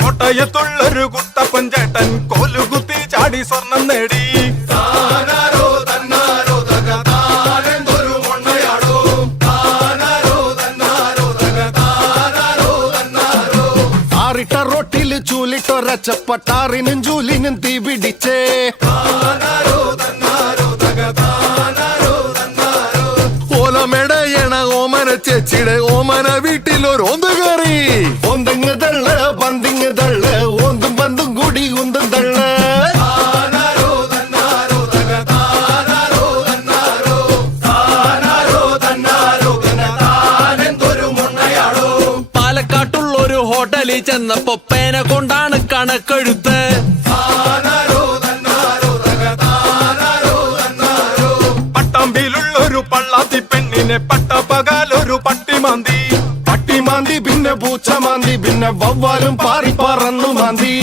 കോട്ടയത്തുള്ളൊരു കുട്ടപ്പൻ ചേട്ടൻ കോലുകുത്തി ചാടി സ്വർണം നേടി. ആറിട്ട റൊട്ടില് ചൂലിട്ടൊരച്ചപ്പട്ടാറിനും ചൂലിനും തീ പിടിച്ചേ. ഓലമെടയണ ഓമന ചേച്ചിയുടെ ഓമന വീട്ടിലൊരോന്ത് കയറി. ഒന്തങ്ങ് തള്ള് പന്തിങ്ങ് തള്ള് ഓന്തും പന്തും കൂടി ഉന്തും തള്ള്. പാലക്കാട്ടുള്ളൊരു ഹോട്ടലിൽ ചെന്നപ്പോ പേന കൊണ്ടാണ് കണക്കെഴുത്ത്. പട്ടാമ്പിയിലുള്ളൊരു പള്ളാത്തി പെണ്ണിനെ പട്ടപ്പകലൊരു പട്ടിമാന്തി. പട്ടിമാന്തി പിന്നെ പൂച്ചമാന്തി പിന്നെ വവ്വാലും പാറി പറന്നു മാന്തി.